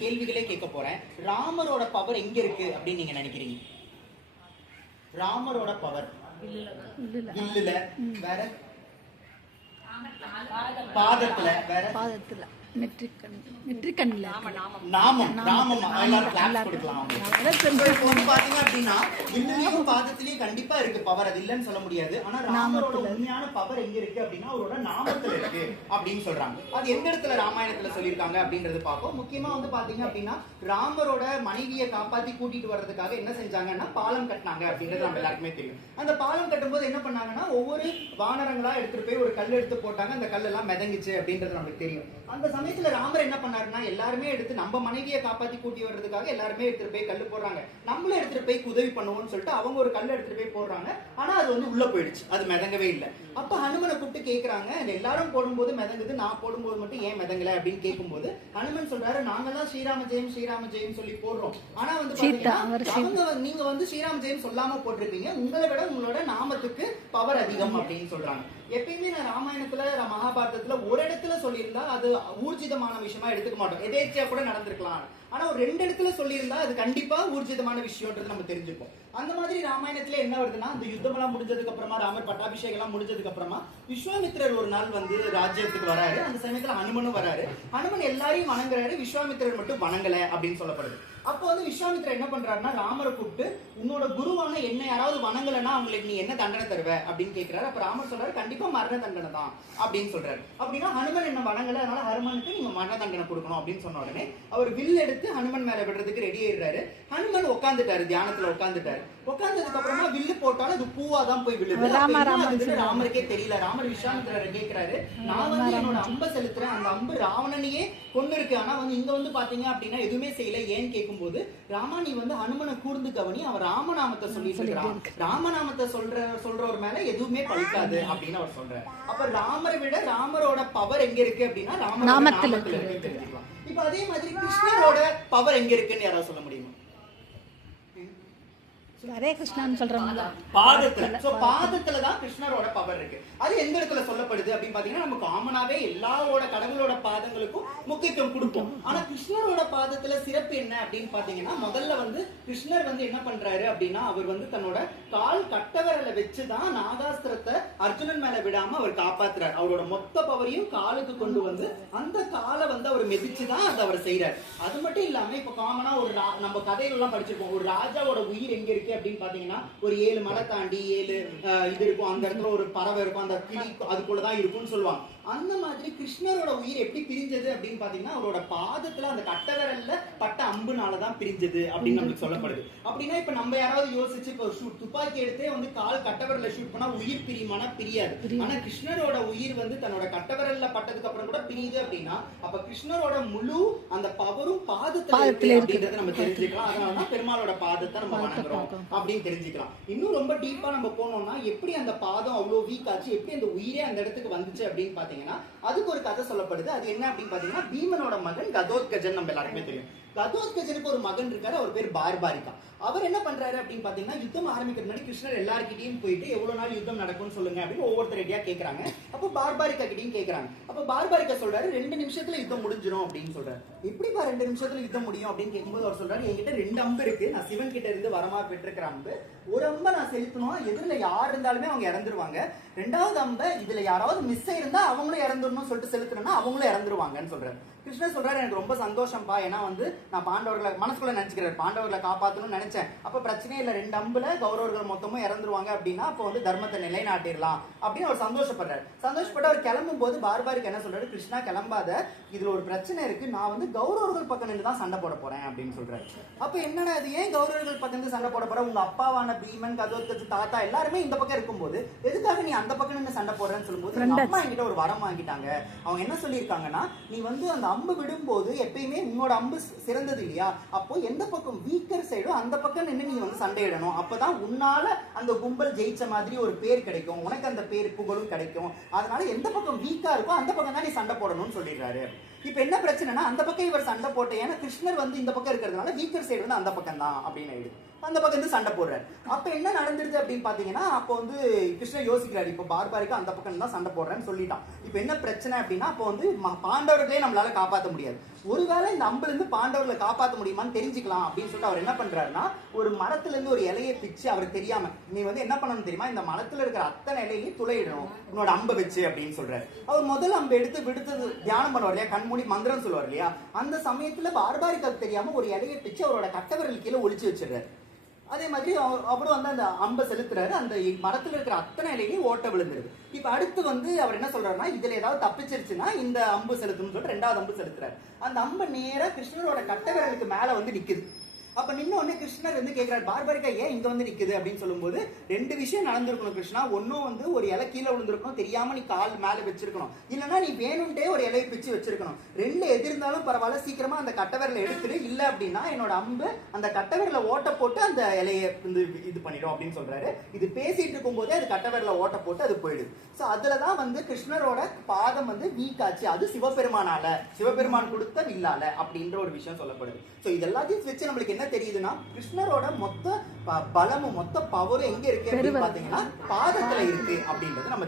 கேள்விகளே கேட்க போறேன். ராமரோட பவர் எங்க இருக்கு அப்படின்னு நீங்க நினைக்கிறீங்க? ராமரோட பவர் இல்ல வேற? பாதத்துல. வேற? பாதத்துல. நெற்றிக்கண் நெற்றிக்கண்ணில் நாமம் நாமம். எல்லாரும் கிளாப்ஸ் கொடுக்கலாம் அவங்களுக்கு. So, இப்போ வந்து பாத்தீங்க அப்படின்னா வில்லுலயும் பாதத்திலயும் கண்டிப்பா இருக்கு பவர் அது இல்லைன்னு சொல்ல முடியாது. ஆனா ராமரோட உண்மையான பவர் எங்க இருக்கு அப்படின்னா அவரோட நாமத்துல இருக்கு அப்படின்னு சொல்றாங்க. அது எந்த இடத்துல ராமாயணத்துல சொல்லியிருக்காங்க அப்படின்றது பார்ப்போம். முக்கியமா வந்து பாத்தீங்க அப்படின்னா ராமரோட மனைவியை காப்பாத்தி கூட்டிட்டு வர்றதுக்காக என்ன செஞ்சாங்கன்னா பாலம் கட்டினாங்க அப்படின்றது நம்ம எல்லாருக்குமே தெரியும். அந்த பாலம் கட்டும்போது என்ன பண்ணாங்கன்னா ஒவ்வொரு வானரங்களா எடுத்துட்டு போய் ஒரு கல் எடுத்து போட்டாங்க. அந்த கல் எல்லாம் மிதங்குச்சு அப்படின்றது நமக்கு தெரியும். அந்த சமயத்துல ராமர் என்ன பண்ணாருன்னா எல்லாருமே எடுத்து நம்ம மனைவியை காப்பாத்தி கூட்டி வர்றதுக்காக எல்லாருமே எடுத்துட்டு போய் கல் போடுறாங்க. நம்மளும் எடுத்துட்டு போய் உதவி பண்ணுவோம்னு சொல்லிட்டு அவங்க ஒரு கல் எடுத்துட்டு போய் போடுறாங்க. ஆனா அது வந்து உள்ள போயிடுச்சு. அது மிதங்கவே இல்லை. அப்ப ஹனுமனை கூப்பிட்டு கேக்குறாங்க எல்லாரும் போடும்போது மிதங்குது நான் போடும்போது மட்டும் ஏன் மிதங்கல? அப்படின்னு கேட்கும்போது ஹனுமன் சொல்றாரு நாங்கெல்லாம் ஸ்ரீராம ஜெயம் ஸ்ரீராம ஜெயம் சொல்லி போடுறோம். ஆனா வந்து. அவங்க நீங்க வந்து ஸ்ரீராம் ஜெயம் சொல்லாம போட்டிருப்பீங்க. உங்களை விட உங்களோட நாமத்துக்கு பவர் அதிகம் அப்படின்னு சொல்றாங்க. எப்பயுமே நான் ராமாயணத்துல மகாபாரதத்துல ஒரு இடத்துல சொல்லியிருந்தா அது ஊர்ஜிதமான விஷயமா எடுத்துக்க மாட்டோம். எதேச்சியா கூட நடந்திருக்கலாம். ஆனா ஒரு ரெண்டு இடத்துல சொல்லியிருந்தா அது கண்டிப்பா ஊர்ஜிதமான விஷயம்ன்றது நம்ம தெரிஞ்சுப்போம். அந்த மாதிரி ராமாயணத்துல என்ன வருதுன்னா அந்த யுத்தம் எல்லாம் முடிஞ்சதுக்கு அப்புறமா ராமர் பட்டாபிஷேகம் எல்லாம் முடிஞ்சதுக்கு அப்புறமா விஸ்வாமித்திரர் ஒரு நாள் வந்து ராஜ்யத்துக்கு வராரு. அந்த சமயத்துல ஹனுமனும் வராரு. ஹனுமன் எல்லாரையும் வணங்குறாரு. விஸ்வாமித்திரர் மட்டும் வணங்கல அப்படின்னு சொல்லப்படுது. அப்போ வந்து விஸ்வாமித்திரர் என்ன பண்றாருன்னா ராமரை கூப்பிட்டு உன்னோட குருவான என்ன யாராவது வணங்கலைன்னா அவங்களுக்கு நீ என்ன தண்டனை தருவ? அப்படின்னு கேட்கிறாரு அப்ப ராமர் சொல்றாரு கண்டிப்பா மரண தண்டனை தான் அப்படின்னு சொல்றாரு. அப்படின்னா ஹனுமன் என்ன வணங்கல அதனால ஹனுமனுக்கு நீங்க மரண தண்டனை கொடுக்கணும் அப்படின்னு சொன்ன உடனே அவர் வில் எடுத்து ஹனுமன் மேல விடுறதுக்கு ரெடி ஆயிடுறாரு. ஹனுமன் உட்காந்துட்டாரு தியானத்துல உட்காந்துட்டாரு உட்கார்ந்ததுக்கு அப்புறமா வில்லு போட்டாலும் அது பூவா தான் போய் விழுது. ராமருக்கே தெரியல. ராமர் விஸ்வாமித்திரரை கேட்கிறாரு நான் வந்து என்னோட அம்பை செலுத்துறேன். அந்த அம்பு ராவணனையே கொண்டு இருக்கு. ஆனா வந்து இங்க வந்து பாத்தீங்க அப்படின்னா எதுவுமே செய்யல. ஏன்னு கேட்கும்போது ராமா நீ வந்து ஹனுமனை கூர்ந்து கவனி. அவன் ராமநாமத்தை சொல்லிட்டு இருக்கிறான் ராமநாமத்தை சொல்ற சொல்றவர் மேல எதுவுமே பழிக்காது அப்படின்னு அவர் சொல்றாரு. அப்ப ராமரை விட ராமரோட பவர் எங்க இருக்கு அப்படின்னா ராமரோட நாமத்துல நாமத்துல இருக்கு. தெரிஞ்சுக்கலாம் இப்ப அதே மாதிரி கிருஷ்ணரோட பவர் எங்க இருக்குன்னு யாராவது சொல்ல முடியுமா? ஹரே கிருஷ்ணான்னு சொல்றாங்க பாதத்துல. சோ பாதத்துல தான் கிருஷ்ணரோட பவர் இருக்கு. அது எந்த இடத்துல சொல்லப்படுது அப்படின்னு பாத்தீங்கன்னா நம்ம காமனாவே எல்லாரோட கடவுளோட பாதங்களுக்கும் முக்கியத்துவம் கொடுப்போம் ஆனா கிருஷ்ணரோட பாதத்துல சிறப்பு என்ன அப்படின்னு பாத்தீங்கன்னா முதல்ல வந்து கிருஷ்ணர் வந்து என்ன பண்றாரு அப்படின்னா அவர் வந்து தன்னோட கால் கட்டவரல வச்சுதான் நாகாஸ்திரத்தை அர்ஜுனன் மேல விடாம அவர் காப்பாத்துறாரு. அவரோட மொத்த பவரையும் காலுக்கு கொண்டு வந்து அந்த காலை வந்து அவர் மெதிச்சுதான் அதை அவர் செய்யறாரு அது மட்டும் இல்லாம இப்ப காமனா ஒரு நம்ம கதையில எல்லாம் படிச்சிருப்போம் ஒரு ராஜாவோட உயிர் எங்க இருக்கு? அப்படின்னு பாத்தீங்கன்னா ஒரு ஏழு மலை தாண்டி ஏழு இது இருக்கும். அந்த இடத்துல ஒரு பறவை இருக்கும். அந்த கிளி அதுக்குள்ளதான் இருக்கும்னு சொல்லுவாங்க. அந்த மாதிரி கிருஷ்ணரோட உயிர் எப்படி பிரிஞ்சது அப்படின்னு பாத்தீங்கன்னா அவரோட பாதத்துல அந்த கட்டவரல்ல பட்ட அம்புனாலதான் பிரிஞ்சது அப்படின்னு நமக்கு சொல்லப்படுது. அப்படின்னா இப்ப நம்ம யாராவது யோசிச்சு இப்போ ஷூட் துப்பாக்கி எடுத்தே வந்து கால் கட்டவரல்ல ஷூட் பண்ணா உயிர் பிரியுமானா பிரியாது. ஆனா கிருஷ்ணரோட உயிர் வந்து தன்னோட கட்டவரல்ல பட்டதுக்கு அப்புறம் கூட பிரியுது அப்படின்னா அப்ப கிருஷ்ணரோட முழு அந்த பவரும் பாதத்துல இருக்கு இருக்கு. அப்படின்றத நம்ம தெரிஞ்சுக்கலாம். அதனாலதான் பெருமாளோட பாதத்தை நம்ம வணங்குறோம். அப்படின்னு தெரிஞ்சுக்கலாம். இன்னும் ரொம்ப டீப்பா நம்ம போனோம்னா எப்படி அந்த பாதம் அவ்வளோ வீக் ஆச்சு எப்படி அந்த உயிரே அந்த இடத்துக்கு வந்துச்சு அப்படின்னு பாத்தீங்கன்னா அதுக்கு ஒரு கதை சொல்லப்படுது. அது என்ன அப்படின்னு பாத்தீங்கன்னா பீமனோட மகன் கதோத்கஜன் நம்ம எல்லாருக்குமே தெரியும். கதோத்கஜனுக்கு ஒரு மகன் இருக்காரு அவர் பேர் பார்பாரிகா. அவர் என்ன பண்றாரு அப்படின்னு பாத்தீங்கன்னா யுத்தம் ஆரம்பிக்கிற முன்னாடி கிருஷ்ணர் எல்லார்கிட்டயும் போயிட்டு எவ்வளவு நாள் யுத்தம் நடக்கும்னு சொல்லுங்க அப்படின்னு ஒவ்வொருத்தர் ரெடியா கேக்குறாங்க. அப்போ பார்பாரிகா கிட்டையும் கேக்குறாங்க. அப்போ பார்பாரிகா சொல்றாரு ரெண்டு நிமிஷத்துல யுத்தம் முடிஞ்சிடும் அப்படின்னு சொல்றாரு. எப்படிப்பா ரெண்டு நிமிஷத்துல யுத்தம் முடியும்? அப்படின்னு கேட்கும்போது அவர் சொல்றாரு என்கிட்ட ரெண்டு அம்பு இருக்கு. நான் சிவன் கிட்ட இருந்து வரமா பெற்றிருக்கிற அம்பு. ஒரு அம்பை நான் செலுத்தணும். எதிரில் யார் இருந்தாலுமே அவங்க இறந்துருவாங்க. ரெண்டாவது அம்பை இதுல யாராவது மிஸ் இருந்தா அவங்களும் இறந்துடணும்னு சொல்லிட்டு செலுத்தணும்னா அவங்களும் இறந்துருவாங்கன்னு சொல்றாரு. கிருஷ்ணர் சொல்றாரு எனக்கு ரொம்ப சந்தோஷம்ப்பா ஏன்னா வந்து நான் பாண்டவர்களை மனசுக்குள்ள நினைச்சுக்கிறார். பாண்டவர்களை காப்பாற்றணும்னு நினைச்சேன். அப்ப பிரச்சனையே இல்லை. ரெண்டு அம்புல கௌரவர்கள் மொத்தமும் இறந்துருவாங்க அப்படின்னா அப்போ வந்து தர்மத்தை நிலைநாட்டிடலாம். அப்படின்னு அவர் சந்தோஷப்படுறாரு. சந்தோஷப்பட்டு அவர் கிளம்பும் போது பார்பாருக்கு என்ன சொல்றாரு? கிருஷ்ணா கிளம்பாத. இதுல ஒரு பிரச்சனை இருக்கு. நான் வந்து கௌரவர்கள் பக்கம் நின்று தான் சண்டை போட போறேன். அப்படின்னு சொல்றாரு. அப்ப என்னடா அது ஏன் கௌரவர்கள் பக்கம் சண்டை போட போற உங்க அப்பாவான பீமன் கதோத்கஜ் தாத்தா எல்லாருமே இந்த பக்கம் இருக்கும்போது எதுக்காக நீ அந்த பக்கம் நின்று சண்டை போடுறேன்னு சொல்லும்போது எங்க அம்மா என்கிட்ட ஒரு வரம் வாங்கிட்டாங்க. அவங்க என்ன சொல்லியிருக்காங்கன்னா நீ வந்து அந்த அம்பு விடும்போது எப்பயுமே உன்னோட அம்பு சிறந்தது இல்லையா? அப்போ எந்த பக்கம் வீக்கர் சைடோ அந்த பக்கம் நின்று நீ வந்து சண்டையிடணும். அப்பதான் உன்னால அந்த கும்பல் ஜெயிச்ச மாதிரி ஒரு பேர் கிடைக்கும். உனக்கு அந்த பேர் புகழும் கிடைக்கும். அதனால எந்த பக்கம் வீக்கா இருக்கோ அந்த பக்கம் தான் நீ சண்டை போடணும்னு சொல்லிடுறாரு. இப்போ என்ன பிரச்சனைனா அந்த பக்கம் இவர் சண்டை போட்ட ஏன்னா கிருஷ்ணர் வந்து இந்த பக்கம் இருக்கிறதுனால வீக்கர் சைடு வந்து அந்த பக்கம் தான் அப்படின்னு ஆயிடுது. அந்த பக்கம் இருந்து சண்டை போடுறாரு. அப்போ என்ன நடந்துருது அப்படின்னு பார்த்தீங்கன்னா அப்போ வந்து கிருஷ்ணர் யோசிக்கிறாரு இப்போ பார்பாரிக்கு அந்த பக்கம் தான் சண்டை போடுறேன்னு சொல்லிட்டான். இப்போ என்ன பிரச்சனை அப்படின்னா அப்போ வந்து ம- பாண்டவர்களே நம்மளால காப்பாற்ற முடியாது. ஒருவேளை இந்த அம்புல இருந்து பாண்டவர்களை காப்பாற்ற முடியுமான்னு தெரிஞ்சுக்கலாம் அப்படின்னு சொல்லிட்டு அவர் என்ன பண்றாருன்னா ஒரு மரத்துல இருந்து ஒரு இலையை பிச்சு அவருக்கு தெரியாம நீ வந்து என்ன பண்ணணும் தெரியுமா? இந்த மரத்துல இருக்கிற அத்தனை இலையிலையும் துளையிடணும். உன்னோட அம்பை வச்சு அப்படின்னு சொல்றாரு. அவர் முதல் அம்பு எடுத்து விடுத்தது தியானம் பண்ணுவார் இல்லையா? கண்மூடி மந்திரம் சொல்லுவார் இல்லையா? அந்த சமயத்துல பார்பாரிக்கு தெரியாம ஒரு இலையை பிச்சு அவரோட கட்டவர்கள் கீழே ஒழிச்சு வச்சிடுறாரு. அதே மாதிரி அவரும் வந்து அந்த அம்பை செலுத்துறாரு. அந்த மரத்துல இருக்கிற அத்தனை இலையிலையும் ஓட்ட விழுந்துருது. இப்ப அடுத்து வந்து அவர் என்ன சொல்றாருன்னா இதுல ஏதாவது தப்பிச்சிருச்சுன்னா இந்த அம்பு செலுத்தணும்னு சொல்லிட்டு ரெண்டாவது அம்பு செலுத்துறாரு. அந்த அம்பு நேரா கிருஷ்ணரோட கட்டவிரலுக்கு விரலுக்கு மேல வந்து நிக்குது. அப்ப நின்ன உடனே கிருஷ்ணர் வந்து கேட்கிறார் பார்பரிக்கா ஏன் இங்க வந்து நிக்குது? அப்படின்னு சொல்லும்போது ரெண்டு விஷயம் நடந்திருக்கணும் கிருஷ்ணா. ஒன்னும் வந்து ஒரு இலை கீழே விழுந்திருக்கணும். தெரியாம நீ கால் மேல வச்சிருக்கணும். இல்லைன்னா நீ வேணும்ட்டே ஒரு இலையை பிச்சு வச்சிருக்கணும். ரெண்டு எதிர்ந்தாலும் பரவாயில்ல சீக்கிரமா அந்த கட்டவரில் எடுத்துரு இல்ல அப்படின்னா என்னோட அம்பு அந்த கட்டவரில் ஓட்ட போட்டு அந்த இலையை வந்து இது பண்ணிடும் அப்படின்னு சொல்றாரு. இது பேசிட்டு இருக்கும்போதே அது கட்டவரில் ஓட்ட போட்டு அது போயிடுது. அதுல அதுலதான் வந்து கிருஷ்ணரோட பாதம் வந்து வீக் ஆச்சு. அது சிவபெருமானால சிவபெருமான் கொடுத்த வில்லால அப்படின்ற ஒரு விஷயம் சொல்லப்படுது. ஸோ இது எல்லாத்தையும் வச்சு நம்மளுக்கு என்ன தெரியுதுன்னா கிருஷ்ணரோட மொத்த பலமும் மொத்த பவரும் எங்க இருக்கு அப்படின்னு. பாத்தீங்கன்னா பாதத்துல இருக்கு அப்படின்றது நம்ம